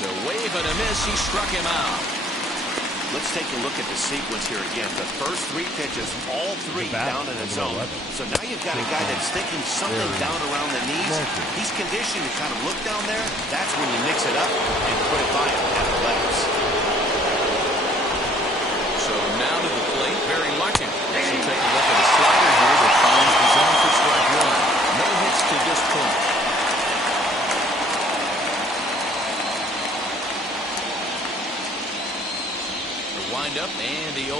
It's a wave and a miss. He struck him out. Let's take a look at the sequence here again. The first three pitches, all three down in the zone. So now you've got a guy that's thinking something down around the knees. He's conditioned to kind of look down there. That's when you mix it up and put it by him at the legs. So now to the plate, very lucky. So take a look at a slider here that finds the zone for strike one. No hits to this point. Wind up and the 0-1.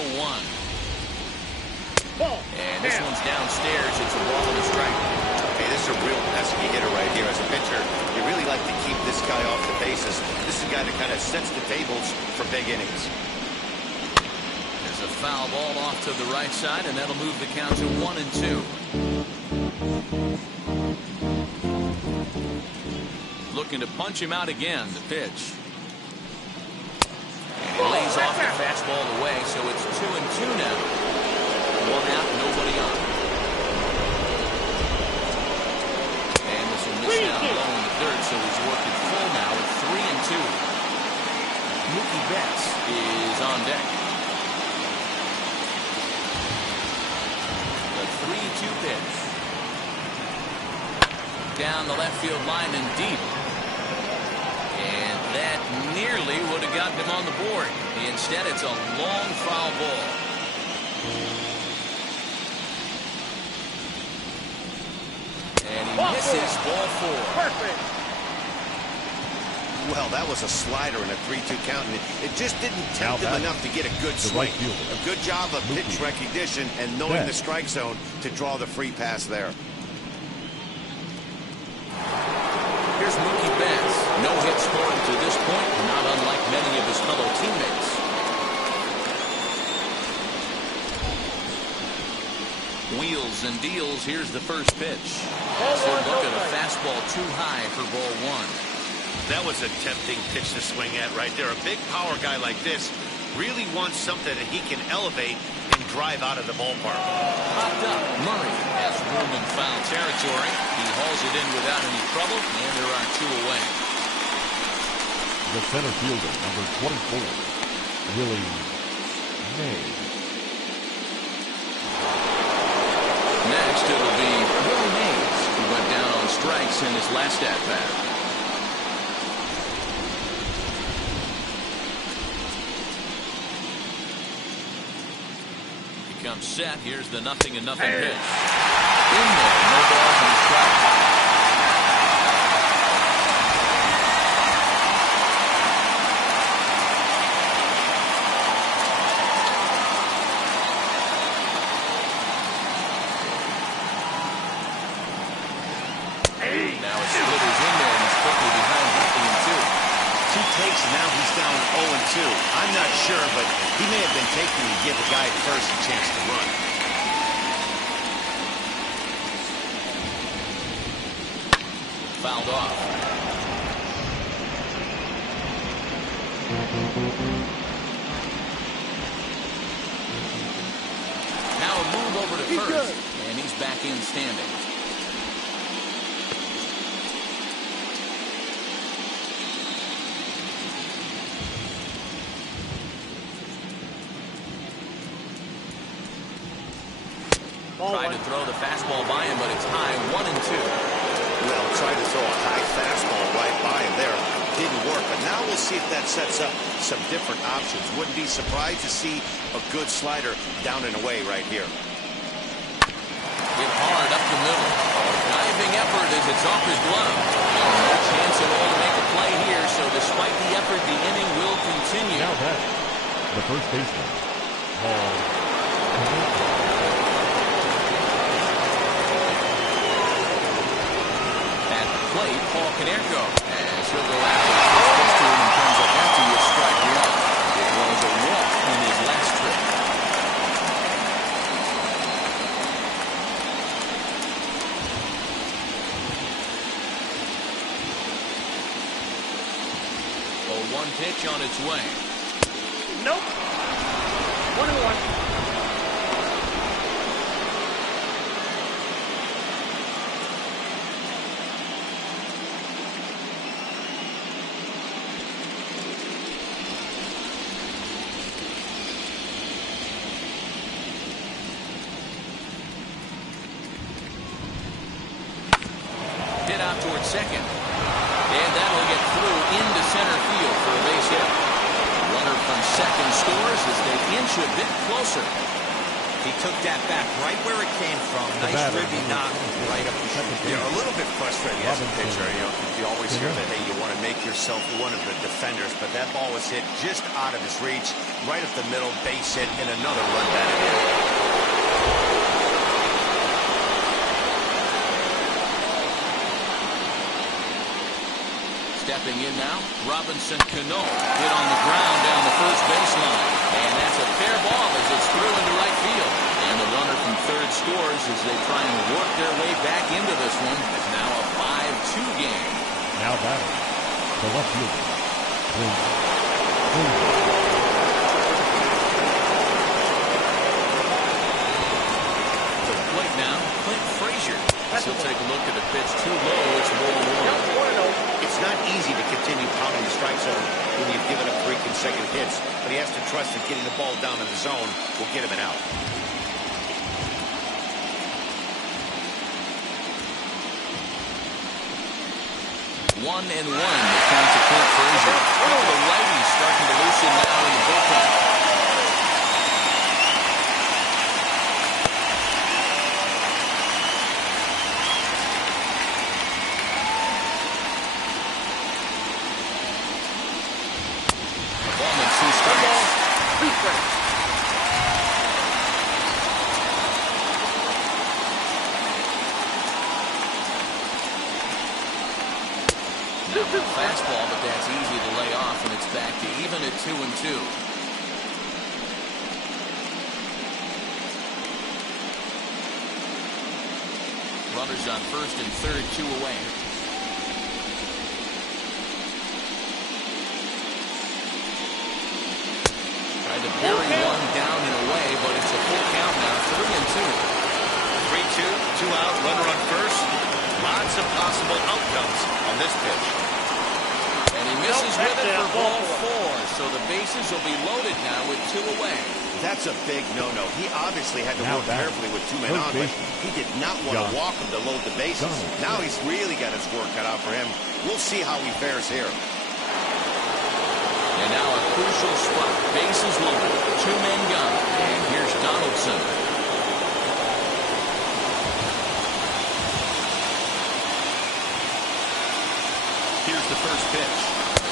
And this one's downstairs. It's a ball and a strike. Hey, this is a real pesky hitter right here. As a pitcher, you really like to keep this guy off the bases. This is a guy that kind of sets the tables for big innings. There's a foul ball off to the right side, and that'll move the count to 1-2. Looking to punch him out again. The pitch. Lays off the fastball away, so it's 2-2 now. One out, nobody on. And this will miss down low in the third, so he's working full now at 3-2. Mookie Betts is on deck. The 3-2 pitch. Down the left field line and deep. And that nearly would have gotten him on the board. Instead, it's a long foul ball. And he misses ball four. Perfect. Well, that was a slider in a 3-2 count, and it just didn't tempt him enough to get a good swing. A good job of pitch recognition and knowing the strike zone to draw the free pass there. Here's Mookie Betts. No hits for him to this point, not unlike many of his fellow teammates. Wheels and deals. Here's the first pitch. So look at a fastball too high for ball one. That was a tempting pitch to swing at right there. A big power guy like this really wants something that he can elevate and drive out of the ballpark. Popped up. Murray has room in foul territory. He hauls it in without any trouble, and there are two away. The center fielder, number 24, Willie Mays. Next, it'll be Willie Mays, who went down on strikes in his last at-bat. Comes set. Here's the 0-0 pitch. In there, no balls in the strike. Now a splitter's in there, and he's quickly behind 2. Two takes, now he's down 0-2. I'm not sure, but he may have been taking to give the guy at first a chance to run. Fouled off. Now a move over to first, and he's back in standing. Tried to throw the fastball by him, but it's high, 1-2. Well, tried to throw a high fastball right by him there. Didn't work, but now we'll see if that sets up some different options. Wouldn't be surprised to see a good slider down and away right here. Hit hard up the middle. Diving effort as it's off his glove. No chance at all to make a play here, so despite the effort, the inning will continue. Now back, the first baseman, Paul. Plate, Paul Konerko, as he'll go after the first pitch to him and comes up empty with strike one. It was a walk in his last trip. Oh, 1 pitch on its way. Nope. 1-1. at second. And that'll get through into center field for a base hit. Runner from second scores as they inch a bit closer. He took that back right where it came from. Nice ribby knock right up the chute. You're a little bit frustrating as a pitcher. You always hear that, hey, you want to make yourself one of the defenders, but that ball was hit just out of his reach, right up the middle, base hit, and another run batted in. Stepping in now, Robinson Cano hit on the ground down the first baseline. And that's a fair ball as it's through into right field. And the runner from third scores as they try and work their way back into this one. It's now a 5-2 game. Now batting, the left fielder. To the plate now, Clint Frazier. He'll take a look at the pitch too low. It's ball one. It's not easy to continue pounding the strike zone when you've given up 3 consecutive hits, but he has to trust that getting the ball down in the zone will get him an out. 1-1, the count to Clint Frazier. Oh, the righty's starting to loosen now in the bullpen. Fastball, but that's easy to lay off, and it's back to even at 2-2. Runners on first and third, 2 away. Tried to bury one down and away, but it's a full count now, 3-2. 3-2, 2 out, runner on first. Lots of possible outcomes on this pitch. And he misses with it for ball 4, so the bases will be loaded now with 2 away. That's a big no-no. He obviously had to work carefully with 2 men on, but he did not want to walk him to load the bases. Now he's really got his work cut out for him. We'll see how he fares here. And now a crucial spot. Bases loaded, 2 men gone, and here's Donaldson. Here's the first pitch.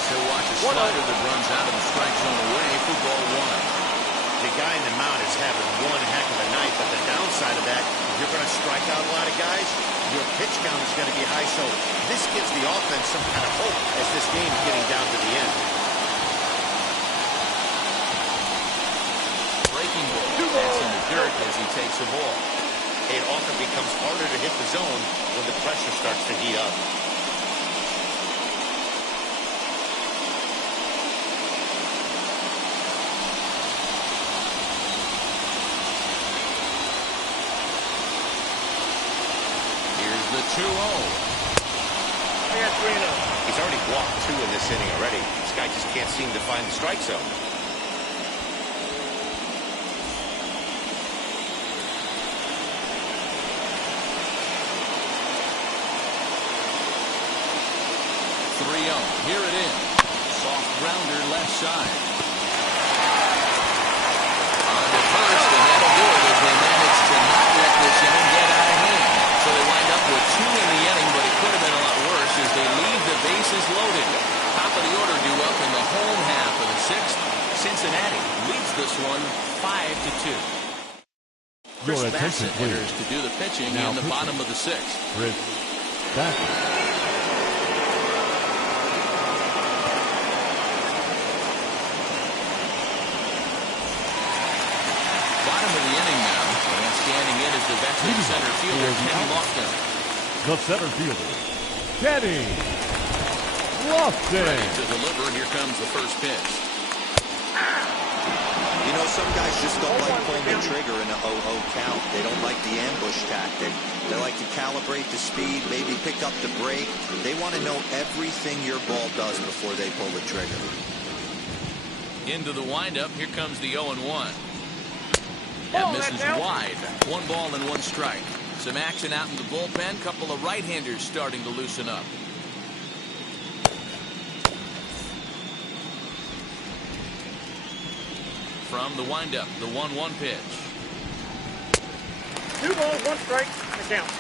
He'll watch a slider that runs out of the strike zone away for ball 1. The guy in the mound is having one heck of a night, but the downside of that, if you're going to strike out a lot of guys, your pitch count is going to be high, so this gives the offense some kind of hope as this game is getting down to the end. Breaking ball. That's in the dirt as he takes the ball. It often becomes harder to hit the zone when the pressure starts to heat up. The 2-0. I got 3-0. He's already walked 2 in this inning already. This guy just can't seem to find the strike zone. Here it is. Soft grounder left side. On to first, and that'll do it as they manage to not let this inning get out of hand. So they wind up with 2 in the inning, but it could have been a lot worse as they leave the bases loaded. Top of the order due up in the home half of the 6th. Cincinnati leads this one 5-2. Chris Bassett enters to do the pitching in the bottom of the 6th. Chris Bassett. Standing in is the veteran center fielder, Kenny Lofton. The center fielder, Kenny Lofton. Ready to deliver. Here comes the first pitch. You know, some guys just don't like pulling the trigger in a 0-0 count. They don't like the ambush tactic. They like to calibrate the speed, maybe pick up the brake. They want to know everything your ball does before they pull the trigger. Into the windup. Here comes the 0-1. That misses wide. 1 ball and 1 strike. Some action out in the bullpen. Couple of right-handers starting to loosen up. From the windup, the 1-1 pitch. 2 balls, 1 strike. The count.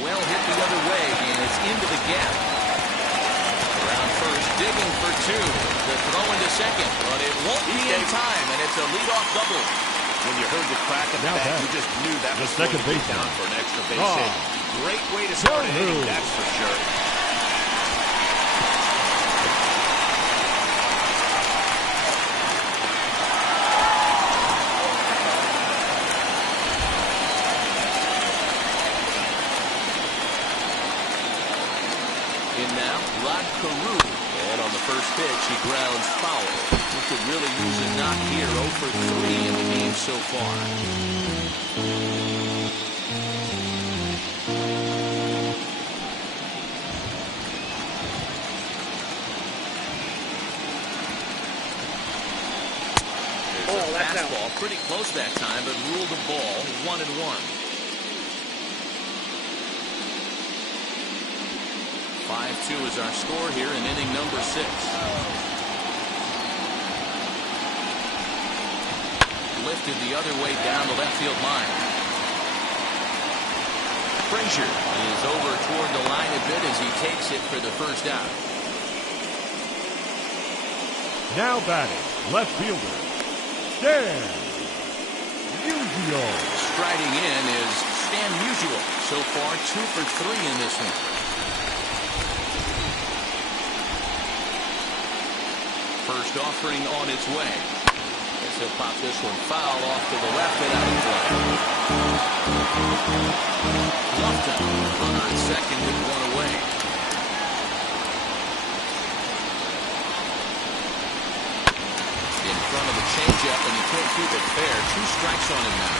Well hit the other way, and it's into the gap. Around first, digging for 2. The throw into second, but it won't be in time, and it's a leadoff double. When you heard the crack of the Now bat, back. you just knew that The was going second to be baseman. down for an extra base Ah. hit. Great way to start an inning, Woo-hoo. that's for sure. In now, Rod Carew. And on the first pitch, he grounds foul. He could really use a knock here. 0 for 3 in the game so far. There's a That's out. fastball, pretty close that time, but ruled a ball. 1-1. 5-2 is our score here in inning number 6. Lifted the other way down the left field line. Frazier is over toward the line a bit as he takes it for the first out. Now batting, left fielder, Stan Musial. Striding in is Stan Musial. So far 2 for 3 in this one. First offering on its way. As he'll pop this one foul off to the left and out of play. Lofton, runner at second with 1 away. In front of the changeup, and he can't keep it fair. 2 strikes on him now.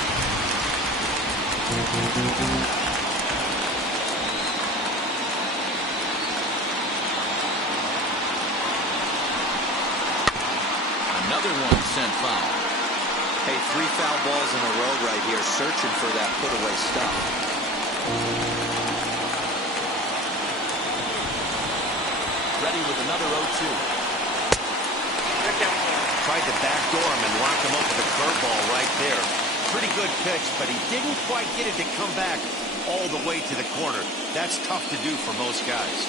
Another one sent foul. Hey, 3 foul balls in a row right here, searching for that put-away stuff. Ready with another 0-2. Tried to backdoor him and lock him up with a curveball right there. Pretty good pitch, but he didn't quite get it to come back all the way to the corner. That's tough to do for most guys.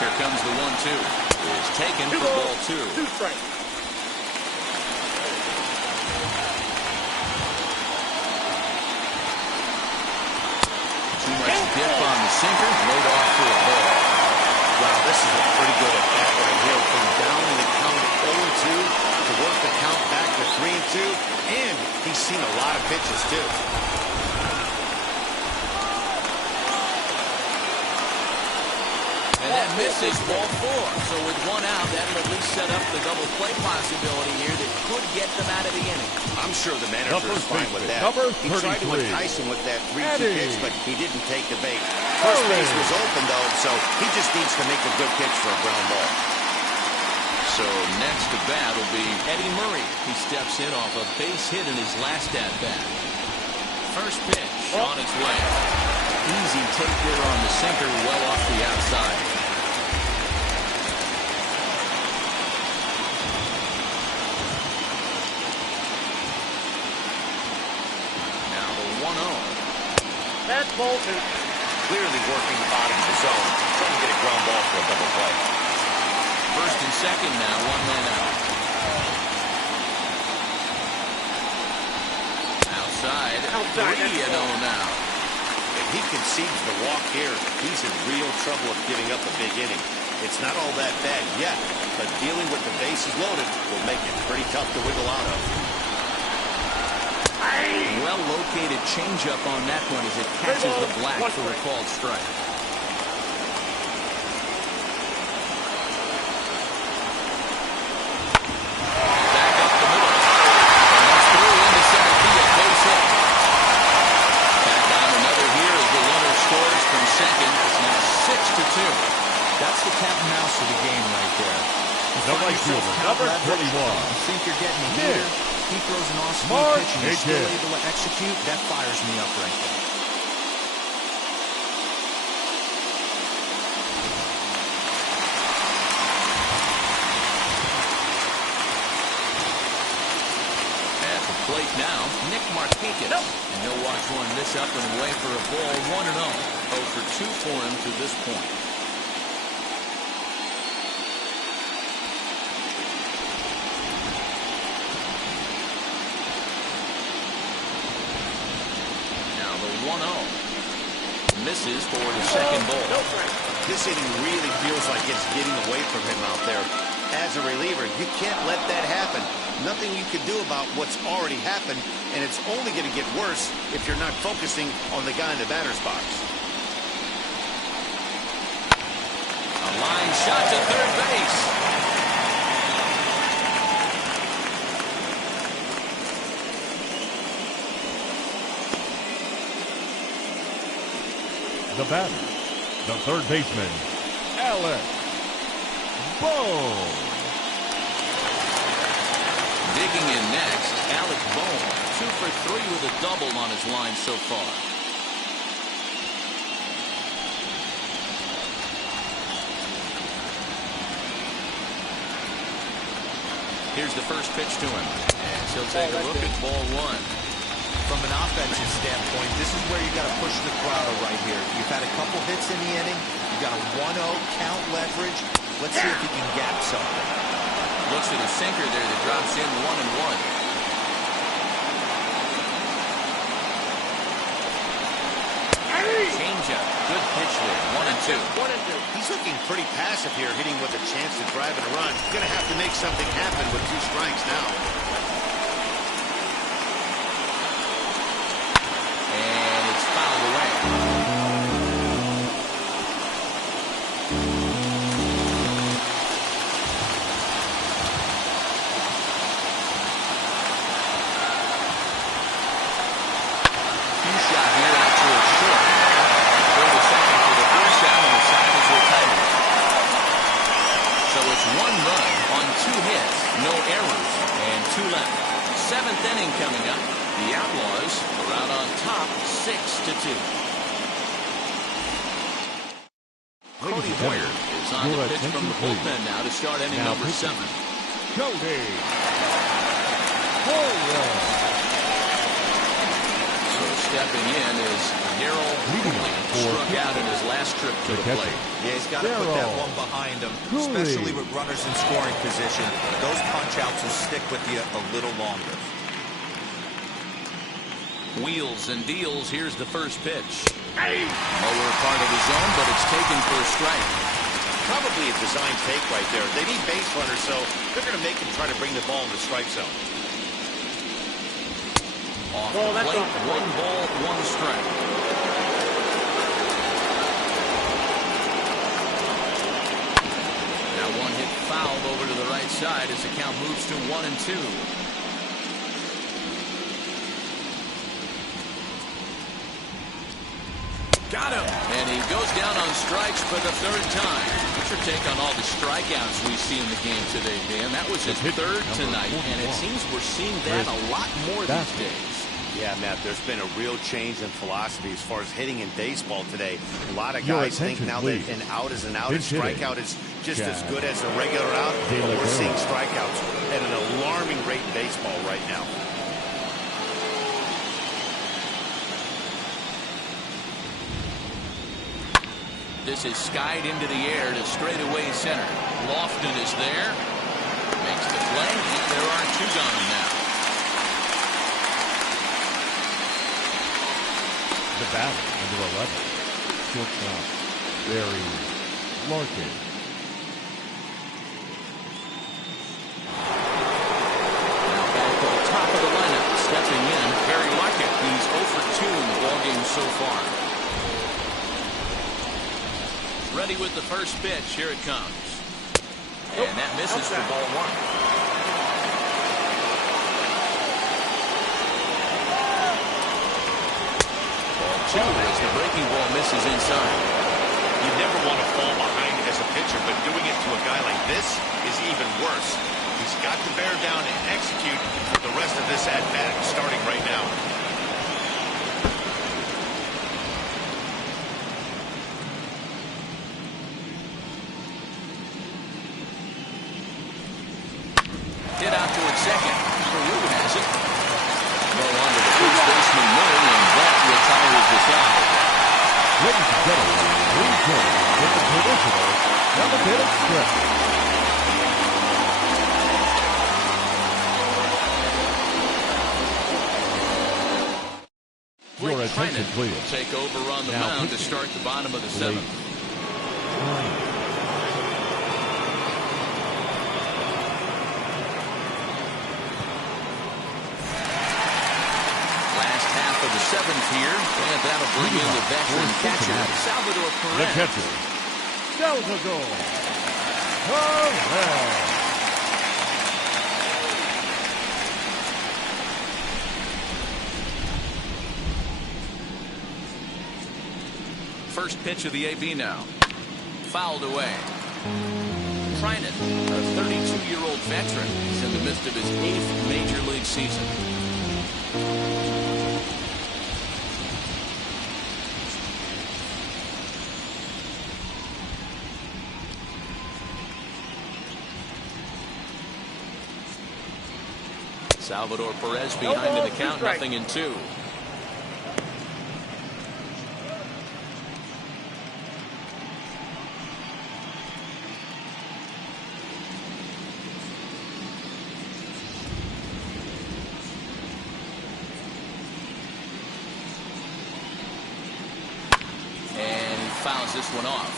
Here comes the 1-2. It's taken 2 for balls, ball 2. 2 strikes. Too much dip on the sinker. Laid off for a ball. Wow, this is a pretty good at bat right here. From down in the count 0-2 to work the count back to 3-2. And he's seen a lot of pitches, too. And that misses ball 4. So with 1 out, that'll at least set up the double play possibility here that could get them out of the inning. I'm sure the manager is fine with that. Number He tried to 33. entice him with that 3-2 Eddie. pitch, but he didn't take the bait. First base was open, though, so he just needs to make a good pitch for a ground ball. So next to bat will be Eddie Murray. He steps in off a base hit in his last at-bat. First pitch on its way. Easy take there on the sinker, well off the outside. Now the 1-0. That's ball 2. Clearly working the bottom of the zone, trying to get a ground ball for a double play. First and second now, 1 man out. Outside 3-0 now. If he concedes the walk here, he's in real trouble of giving up a big inning. It's not all that bad yet, but dealing with the bases loaded will make it pretty tough to wiggle out of. Well-located changeup on that one as it catches the black for a called strike. Give right yourself fielder, count number leverage. 21. You think you're getting a heater. He throws an off-speed Mark pitch and you're still Higgins. able to execute. That fires me up right there. At the plate now, Nick Markakis. And he'll watch one this up and away for a ball, 1-0. 0 for 2 for him to this point. Now the 1-0. Misses for the second ball. This inning really feels like it's getting away from him out there. As a reliever, you can't let that happen. Nothing you can do about what's already happened, and it's only going to get worse if you're not focusing on the guy in the batter's box. A line shot to third base. The batter, the third baseman, Alex Bone. Digging in next, Alec Bone. 2 for 3 with a double on his line so far. Here's the first pitch to him. And he'll take a look at ball 1. From an offensive standpoint, this is where you got to push the throttle right here. You've had a couple hits in the inning. You got a 1-0 count leverage. Let's see if you can gap something. Looks at a sinker there that drops in 1-1. Changeup. Good pitch there. 1-2. He's looking pretty passive here, hitting with a chance to drive in a run. Going to have to make something happen with 2 strikes now. And it's fouled away. Few shot here out towards short. Throw the second for the first out, and the side is retired. So it's 1 run on 2 hits, no errors, and 2 left. 7th inning coming up. The Outlaws are out on top, 6-2. Cody Hoyer is on the pitch from the bullpen now to start inning number 7. Cody Hoyer. So stepping in is Darryl Cooley, struck out in his last trip to the plate. Yeah, he's got to put that one behind him, especially with runners in scoring position. Those punch-outs will stick with you a little longer. Wheels and deals. Here's the first pitch. Lower part of the zone, but it's taken for a strike. Probably a design take right there. They need base runners, so they're going to make him try to bring the ball in the strike zone. Off the plate, 1 ball, 1 strike. Now 1 hit fouled over to the right side as the count moves to 1-2. Got him. And he goes down on strikes for the 3rd time. What's your take on all the strikeouts we see in the game today, Dan? That was his 3rd tonight, and it seems we're seeing that a lot more these days. Yeah, Matt, there's been a real change in philosophy as far as hitting in baseball today. A lot of guys think now that an out is an out, and strikeout is just as good as a regular out. But we're seeing strikeouts at an alarming rate in baseball right now. This is skied into the air to straightaway center. Lofton is there. Makes the play, and there are 2 gone now. The batter, number 11, shortstop, Barry Larkin. Now back to the top of the lineup, stepping in, Barry Larkin. He's 0 for 2 in the ballgame so far. Ready with the first pitch. Here it comes. And that misses for ball 1. Ball 2 as the breaking ball misses inside. You never want to fall behind as a pitcher, but doing it to a guy like this is even worse. He's got to bear down and execute the rest of this at-bat starting right now. Hit out toward second. Peru has it. Throw on to the first baseman Murray, and that retires the side. Ladies and gentlemen, please join with the traditional elevated stretch. Your attention, please. Will take over on the mound to start the bottom of the seventh. Last half of the seventh here, and that'll bring in the veteran catcher, Salvador Perez. The catcher, Salvador Perez. First pitch of the AB now. Fouled away. Trinan, a 32-year-old veteran, is in the midst of his 8th major league season. Salvador Perez behind in the count, 0-2. Fouls this one off.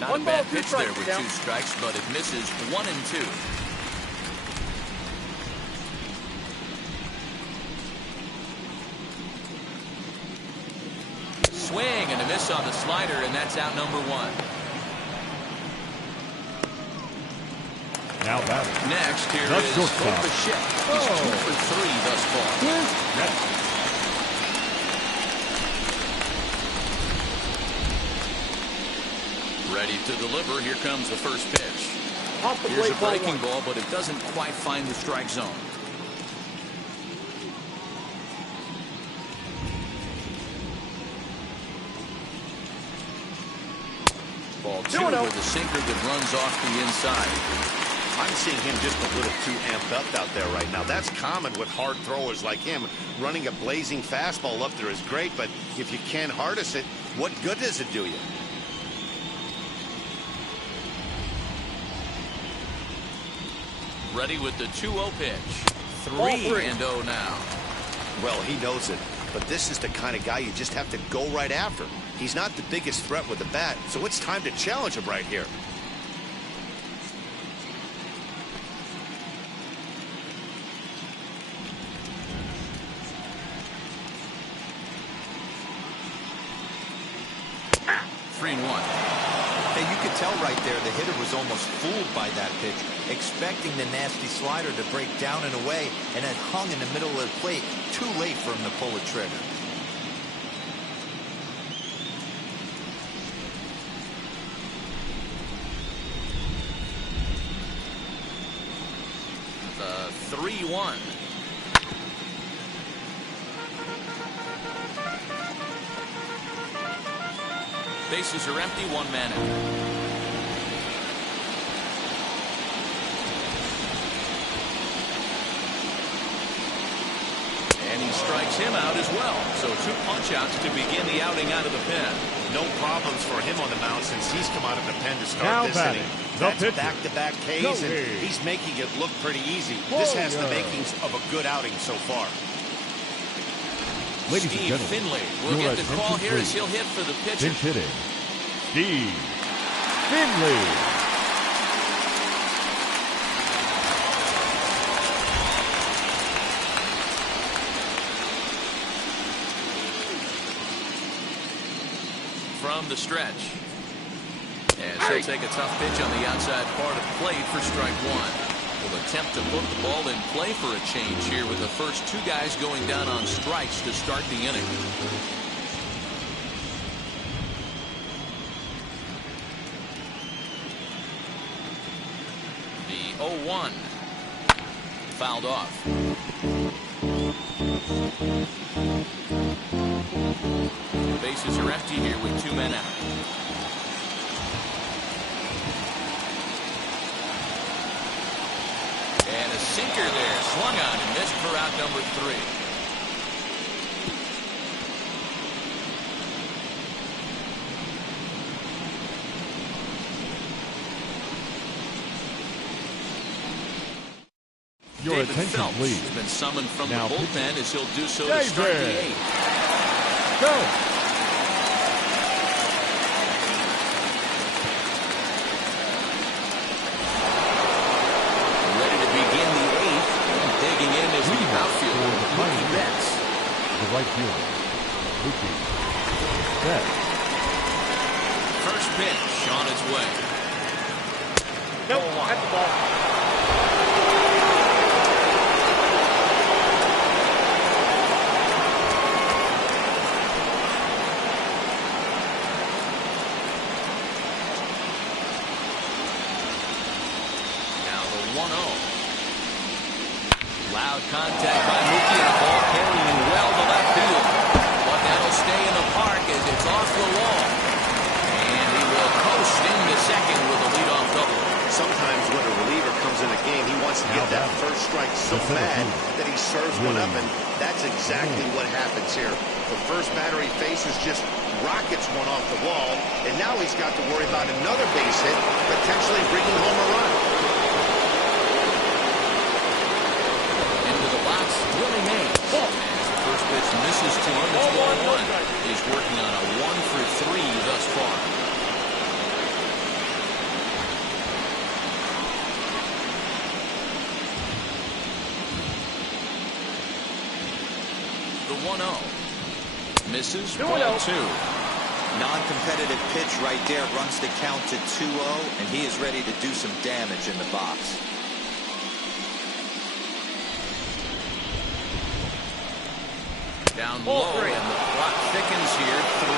Not a bad pitch there with 2 strikes, but it misses 1-2. Swing and a miss on the slider, and that's out number 1. Now batting. Next, here is Bichette. He's 2 for 3 thus far. Ready to deliver. Here comes the first pitch. Here's a breaking ball, but it doesn't quite find the strike zone. Ball 2 with a sinker that runs off the inside. I'm seeing him just a little too amped up out there right now. That's common with hard throwers like him. Running a blazing fastball up there is great, but if you can't harness it, what good does it do you? Ready with the 2-0 pitch. 3-0 now. Well, he knows it, but this is the kind of guy you just have to go right after. He's not the biggest threat with the bat, so it's time to challenge him right here. Hey, you could tell right there the hitter was almost fooled by that pitch, expecting the nasty slider to break down and away, and had hung in the middle of the plate. Too late for him to pull a trigger. The 3-1. Bases are empty, 1 man out. And he strikes him out as well. So 2 punch-outs to begin the outing out of the pen. No problems for him on the mound since he's come out of the pen to start Now this batting. inning. That's back-to-back Ks, and he's making it look pretty easy. This has the makings of a good outing so far. Ladies Steve and gentlemen, Finley will get the call here as he'll hit for the pitcher. Pinch hitting, Steve Finley. From the stretch. As he'll take a tough pitch on the outside part of the plate for strike one. Will attempt to put the ball in play for a change here with the first two guys going down on strikes to start the inning. The 0-1 fouled off. Bases are empty here with two men out. And a sinker there, swung on and missed for out number 3. Your David attention, Phelps please. has been summoned from Now the bullpen as he'll do so to David. start the 8th. Go. Ready to begin the 8th. Digging in is the outfielder, Mookie Betts. The right fielder, Mookie Betts. First pitch on its way. Nope, at the ball. Loud contact by Mookie and a ball carrying well to left field. But that'll stay in the park as it's off the wall. And he will coast into second with a leadoff double. Sometimes when a reliever comes in a game, he wants to get that first strike so bad that he serves one up, and that's exactly what happens here. The first batter he faces just rockets one off the wall, and now he's got to worry about another base hit, potentially bringing home a run. Willie Mays. As the first pitch misses to him, it's 1-1. He's working on a 1-for-3 thus far. The 1-0 misses. Ball 2. Non-competitive pitch right there, runs the count to 2-0, and he is ready to do some damage in the box. Down low, and the clock thickens here, 3-0.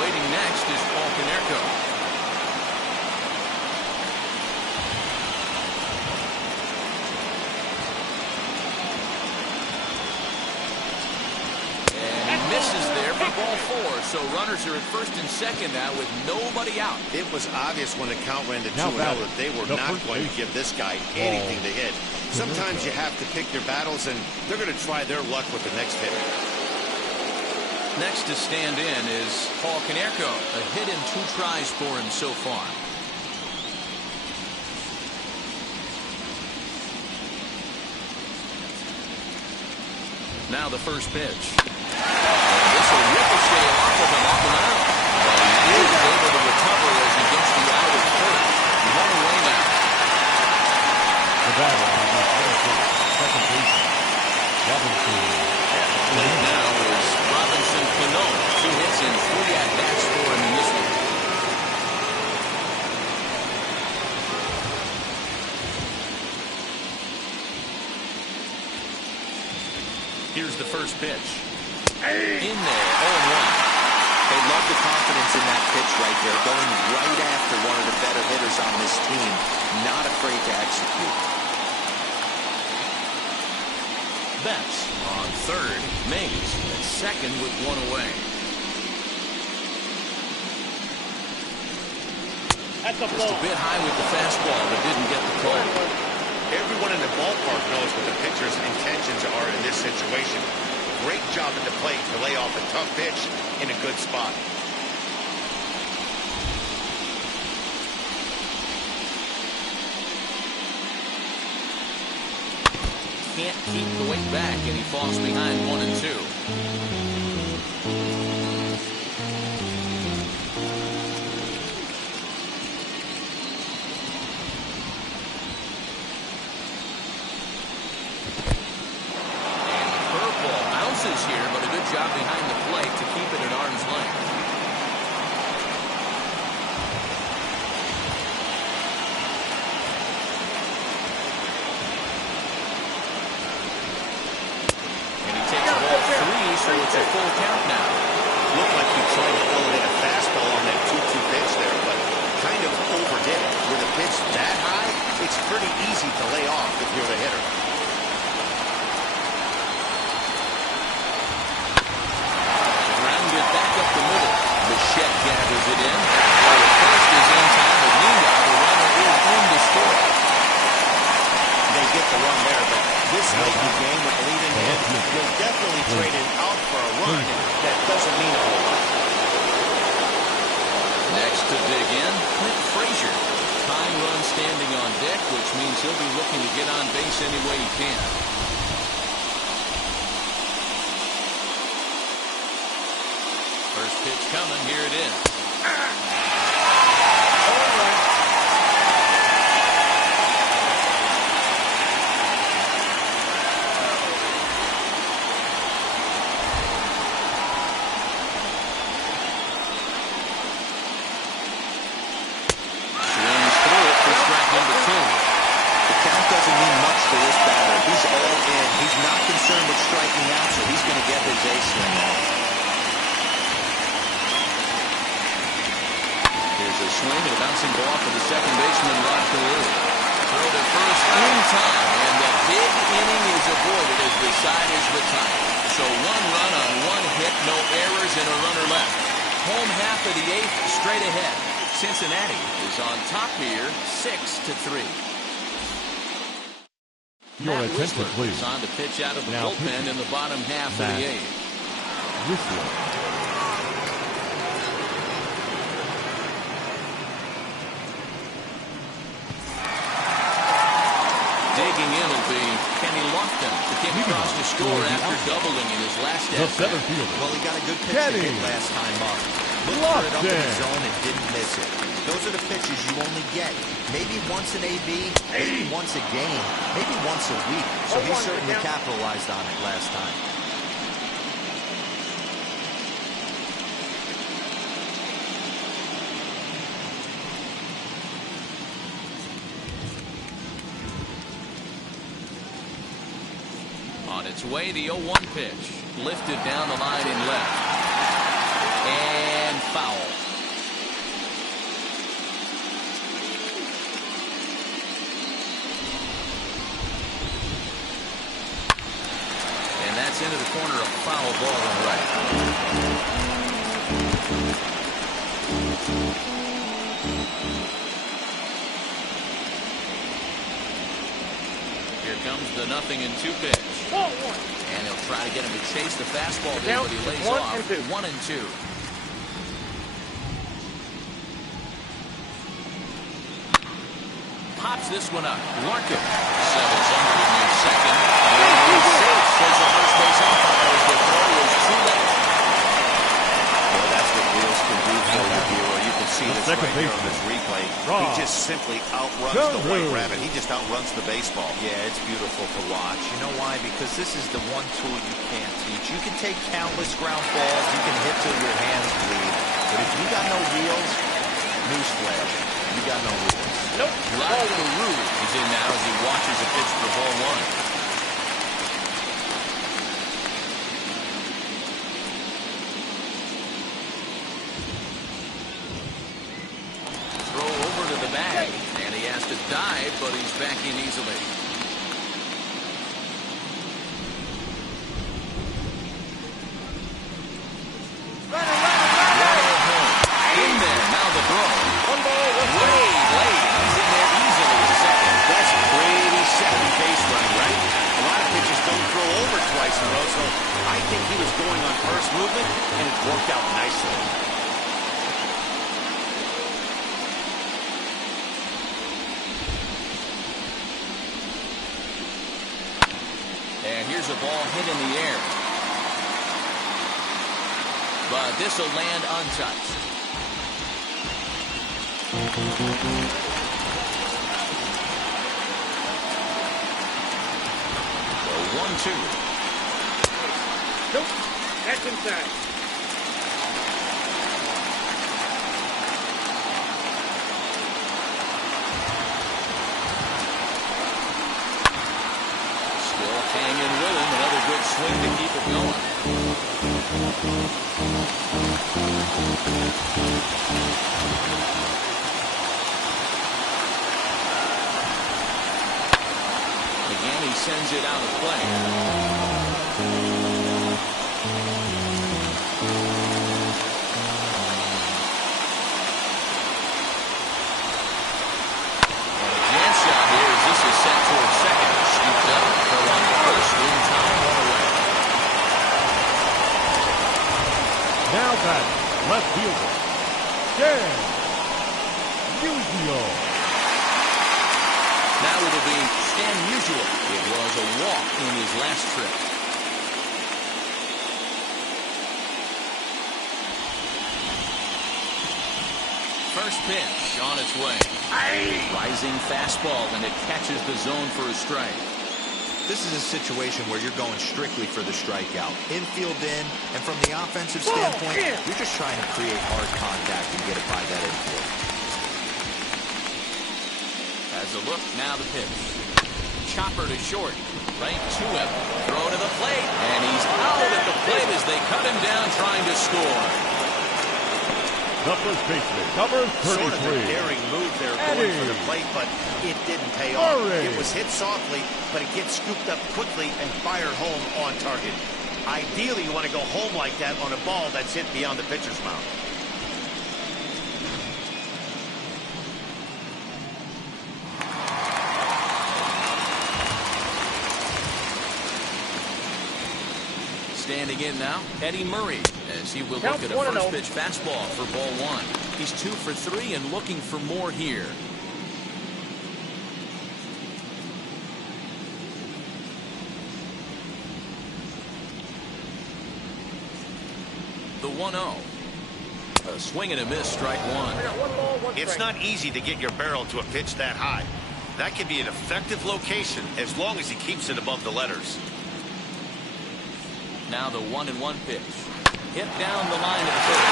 Waiting next is Paul Konerko. And he misses there for ball 4. So runners are at first and second now with nobody out. It was obvious when the count ran to 2-0 that they were not going to give this guy anything to hit. Sometimes you have to pick your battles, and they're going to try their luck with the next hitter. Next to stand in is Paul Konerko. A hit in 2 tries for him so far. Now the first pitch. This will ricochet off of him off the mound. But he is able to recover as he gets the out at first. 1 away now. The batter, second baseman, Robinson. At the plate now is Robinson Cano. 2 hits and 3 at-bats for him in this one. Here's the first pitch. In there, 0-1. They love the confidence in that pitch right there, going right after one of the better hitters on this team, not afraid to execute. Betts on third. Mays at second with 1 away. That's a Just a ball. bit high with the fastball, but didn't get the call. Everyone in the ballpark knows what the pitcher's intentions are in this situation. Great job at the plate to lay off a tough pitch in a good spot. Can't keep going back, and he falls behind 1-2. Here, but a good job behind the plate to keep it at arm's length. so it's a full count now. Looked like he tried to elevate a fastball on that 2-2 pitch there, but kind of overdid it. With a pitch that high, it's pretty easy to lay off if you're the hitter. Grounded back up the middle. Bichette gathers it in. Well, the first is in time, but meanwhile, the runner is in to score. They get the run there, but this late in the game with the lead in hand, you'll definitely trade it out for a run. That doesn't mean a whole lot. Next to dig in, Clint Frazier. Tying run standing on deck, which means he'll be looking to get on base any way he can. First pitch coming, here it is. Swing and a bouncing ball for the second baseman, Rod Carew. Throw to first in time, and the big inning is avoided as the side is retired. So one run on one hit, no errors, and a runner left. Home half of the eighth, straight ahead. Cincinnati is on top here, 6-3. Your Matt attention, Whistler please. is on to pitch out of the Now, bullpen in the bottom half of the eighth. Whistler. Digging in will be Kenny Lofton. The kick across to score after doubling in his last The at-bat. center fielder. Well, he got a good pitch to hit last time up. Looked for it up in the zone and didn't miss it. Those are the pitches you only get. Maybe once an AB, maybe once a game, maybe once a week. So he certainly capitalized on it last time. On its way, the 0-1 pitch. Lifted down the line in left. And foul. And that's into the corner, a foul ball on right. Here comes the 0-2 pitch. And he'll try to get him to chase the fastball there, but he lays off. 1-2. Pops this one up. Larkin settles under to second. And safe, says the first base umpire, as the throw was too late. Well, that's what wheels can do for you, viewer. You can see this right here on this replay. He just simply outruns the white rabbit. He just outruns the baseball. Yeah, it's beautiful to watch. You know why? Because this is the one tool you can't teach. You can take countless ground balls. You can hit till your hands bleed. But if you got no wheels, newsflash, you got no wheels. Nope. Rod Carew is in now as he watches a pitch for ball one. Throw over to the bag, and he has to dive, but he's back in easily. In there, now the throw. Way late. He's in there easily to second. That's pretty second base run, right? A lot of pitchers don't throw over twice in a row, so I think he was going on first movement, and it worked out nicely. And here's a ball hit in the air. But this will land untouched. 1-2. Nope. That's inside. Still hanging with him. Another good swing to keep it going. Again, he sends it out of play. Set towards second. Scooped up. Throw on first. In time. One away. Now back. Left fielder. Dan Musial. Now it'll be Stan Musial. It was a walk in his last trip. First pitch on its way. Rising fastball, and it catches the zone for a strike. This is a situation where you're going strictly for the strikeout. Infield in, and from the offensive standpoint, you're just trying to create hard contact and get it by that infield. Has a look, now the pitch. Chopper to short, right to him. Throw to the plate, and he's out at the plate as they cut him down trying to score. The first baseman, number 33. Sort of a daring move there going for the plate, but it didn't pay off. It was hit softly, but it gets scooped up quickly and fired home on target. Ideally, you want to go home like that on a ball that's hit beyond the pitcher's mound. Standing in now, Eddie Murray, as he will look at a first pitch fastball for ball one. He's 2 for 3 and looking for more here. The 1-0. A swing and a miss, strike one. It's not easy to get your barrel to a pitch that high. That can be an effective location as long as he keeps it above the letters. Now the 1-1 pitch. Hit down the line of the third.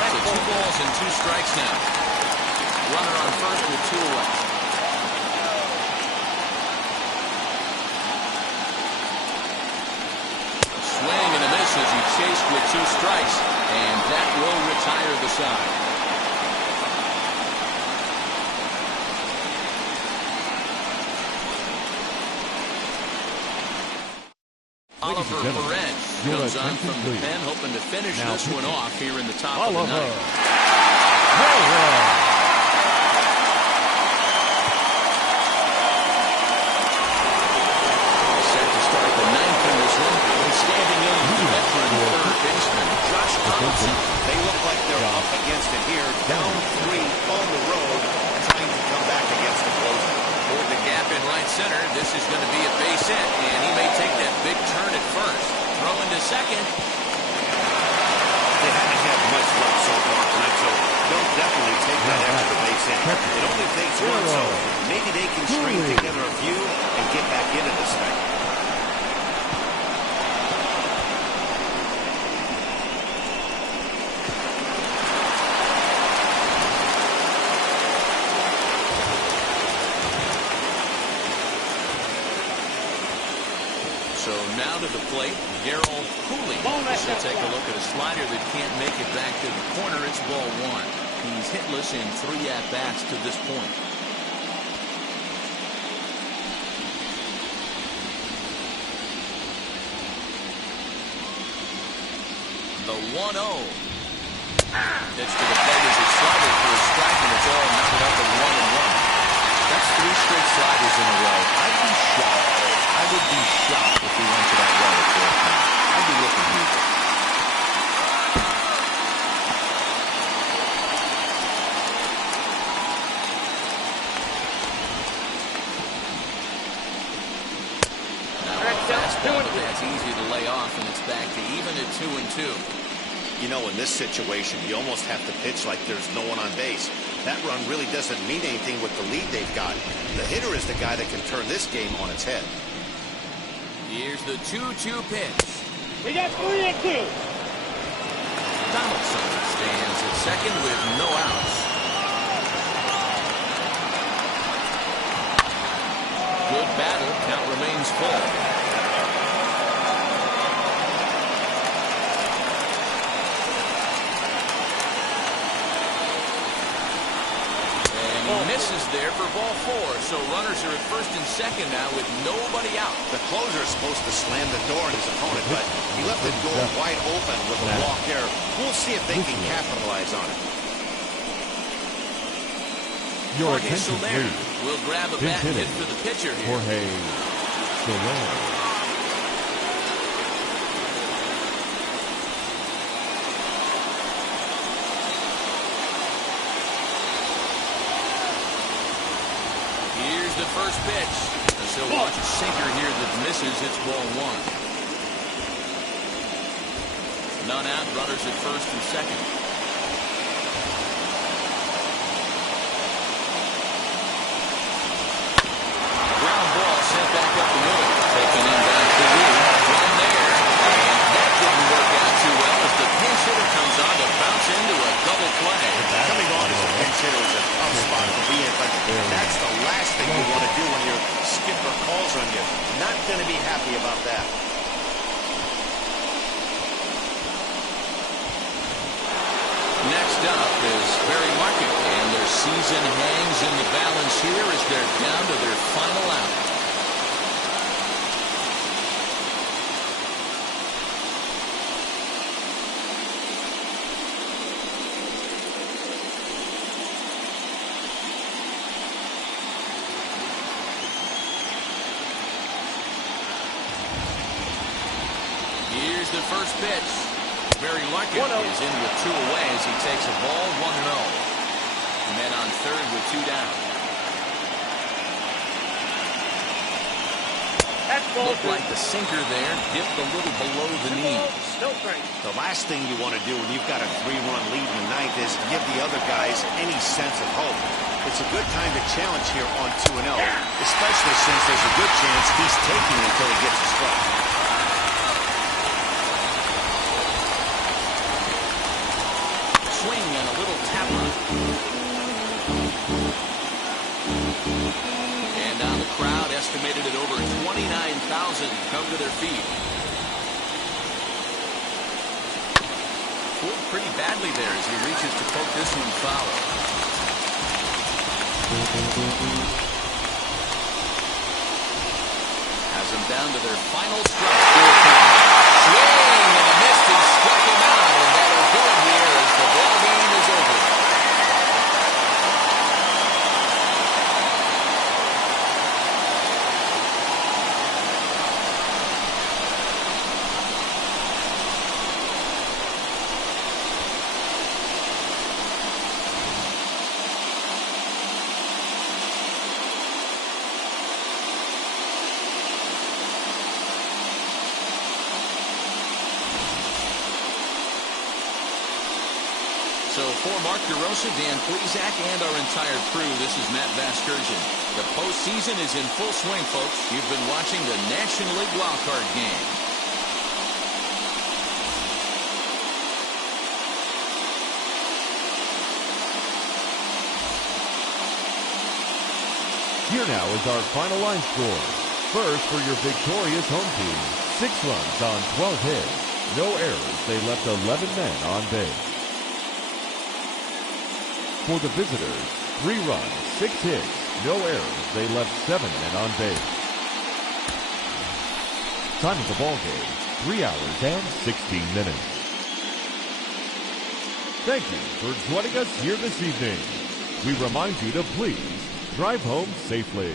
That's 2 balls and 2 strikes now. Runner on first with 2 away. Swing and a miss as he chased with 2 strikes. And that will retire the side. Oliver Perez comes on from the pen, hoping to finish this one off here in the top of the ninth. Set to start the ninth in this one, and standing in the veteran third baseman, Josh Thompson. They look like they're up against it here, down 3 on the road, trying to come back against the closer. Toward the gap in right center, this is going to be a base hit, and he may take that big turn at first. Throw into second. They haven't had much luck so far tonight, so they'll definitely take that extra base hit. It only takes one, so maybe they can string together a few and get back into this thing. So now to the plate, Garrell Cooley. So take a look at a slider that can't make it back to the corner. It's ball one. He's hitless in 3 at-bats to this point. The 1-0. Pitch to the plate as a slider for a strike, and it's all knotted up at 1-1. That's 3 straight sliders in a row. I'd be shocked. I would be shocked if we went to that well at 4 times. I'd be looking huge. Now a fastball that's easy to lay off, and it's back to even at 2-2. You know, in this situation, you almost have to pitch like there's no one on base. That run really doesn't mean anything with the lead they've got. The hitter is the guy that can turn this game on its head. Here's the 2-2 pitch. We got 3-2. Donaldson Stands at second with no outs. Good battle. Count remains full. And he misses there for ball 4. So runners are at first and second now with nobody out. The closer is supposed to slam the door on his opponent, but he left the door wide open with a walk there. We'll see if they can capitalize on it. Your Jorge attention, Soler please. will grab a bat hit for the pitcher here. Jorge Soler. Here's the first pitch. So watch a sinker here that misses. It's ball 1. None out. Runners at first and second. Sent back up the middle. Taken in back to Lee. Run there. And that didn't work out too well as the pinch hitter comes on to bounce into a double play. Coming on as a pinch hitter is a tough spot to be in, but that's the last thing you want to do when your skipper calls on you. Not going to be happy about that. Next up is Barry Market, and their season hangs in the balance here as they're down to their final out. Here's the first pitch. Barry Larkin is in with 2 away as he takes a ball 1-0. Men on third with 2 down. Looked like the sinker there dipped a little below the knees. The last thing you want to do when you've got a 3-run lead in the ninth is give the other guys any sense of hope. It's a good time to challenge here on 2-0, especially since there's a good chance he's taking until he gets a strike. Swing and a little tapper. And now the crowd estimated at over 29,000 come to their feet. Pulled pretty badly there as he reaches to poke this one foul. Has them down to their final strike. Swing and a miss. He struck him out, and that'll do it here as the ball game is over. So for Mark DeRosa, Dan Plesac, and our entire crew, this is Matt Vasgersian. The postseason is in full swing, folks. You've been watching the National League wildcard game. Here now is our final line score. First for your victorious home team, 6 runs on 12 hits. No errors. They left 11 men on base. For the visitors, 3 runs, 6 hits, no errors. They left 7 men on base. Time of the ball game, 3 hours and 16 minutes. Thank you for joining us here this evening. We remind you to please drive home safely.